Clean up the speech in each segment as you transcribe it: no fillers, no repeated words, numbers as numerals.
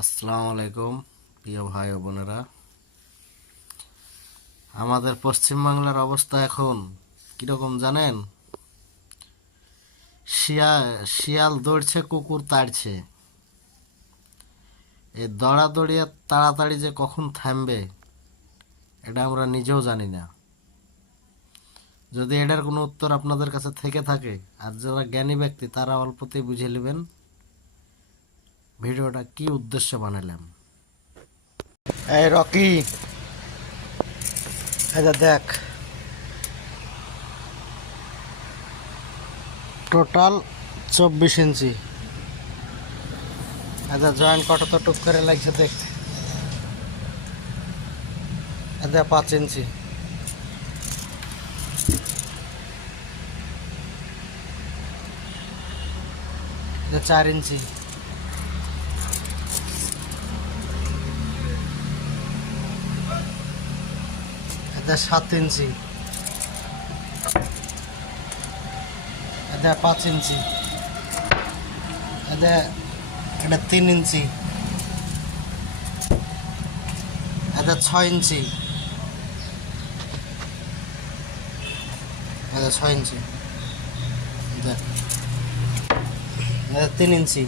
আসসালামু আলাইকুম প্রিয় ভাই ও বোনেরা। আমাদের পশ্চিমবাংলার অবস্থা এখন কিরকম জানেন? শিয়াল দৌড়ছে, কুকুর তাড়ছে। এই দৌড়াদৌড়ি আর তাড়াতাড়ি যে কখন থামবে এটা আমরা নিজেও জানি না। যদি এটার কোনো উত্তর আপনাদের কাছে থেকে থাকে আর যারা জ্ঞানী ব্যক্তি তারা অল্পতেই বুঝে নেবেন ভিডিওটা কি উদ্দেশ্যে বানালাম। এই রকি, এটা দেখ, টোটাল 24 ইঞ্চি। এটা জয়েন্ট কত টুক করে লাগছে দেখতে। এটা 5 ইঞ্চি। এটা 4 ইঞ্চি। এটা 7 ইঞ্চি। এটা 5 ইঞ্চি। এটা এটা 3 ইঞ্চি। এটা 6 ইঞ্চি। এটা 6 ইঞ্চি। এটা এটা 3 ইঞ্চি।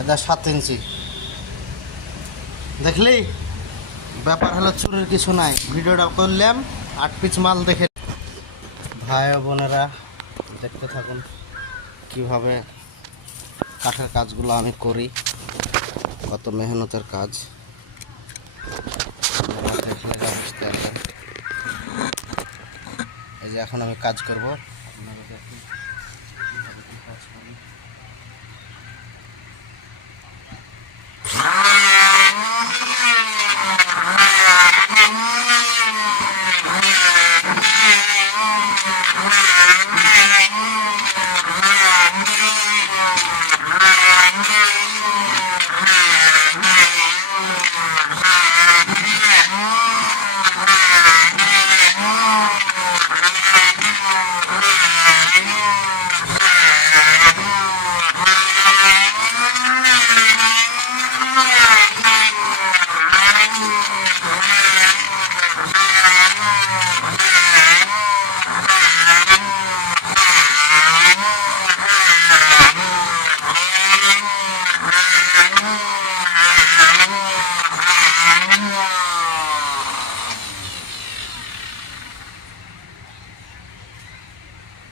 এটা 7 ইঞ্চি। দেখলি, ব্যাপার হলো চুরির কিছু নাই। ভিডিওটা করলাম 8 পিস মাল দেখে। ভাই ও বোনেরা দেখতে থাকুন কিভাবে কাঠের কাজগুলো আমি করি, কত মেহনতের কাজ। দেখলে যা বুঝতে পারবেন। এই যে এখন আমি কাজ করব, আপনারা দেখুন কিভাবে কি কাজ করি।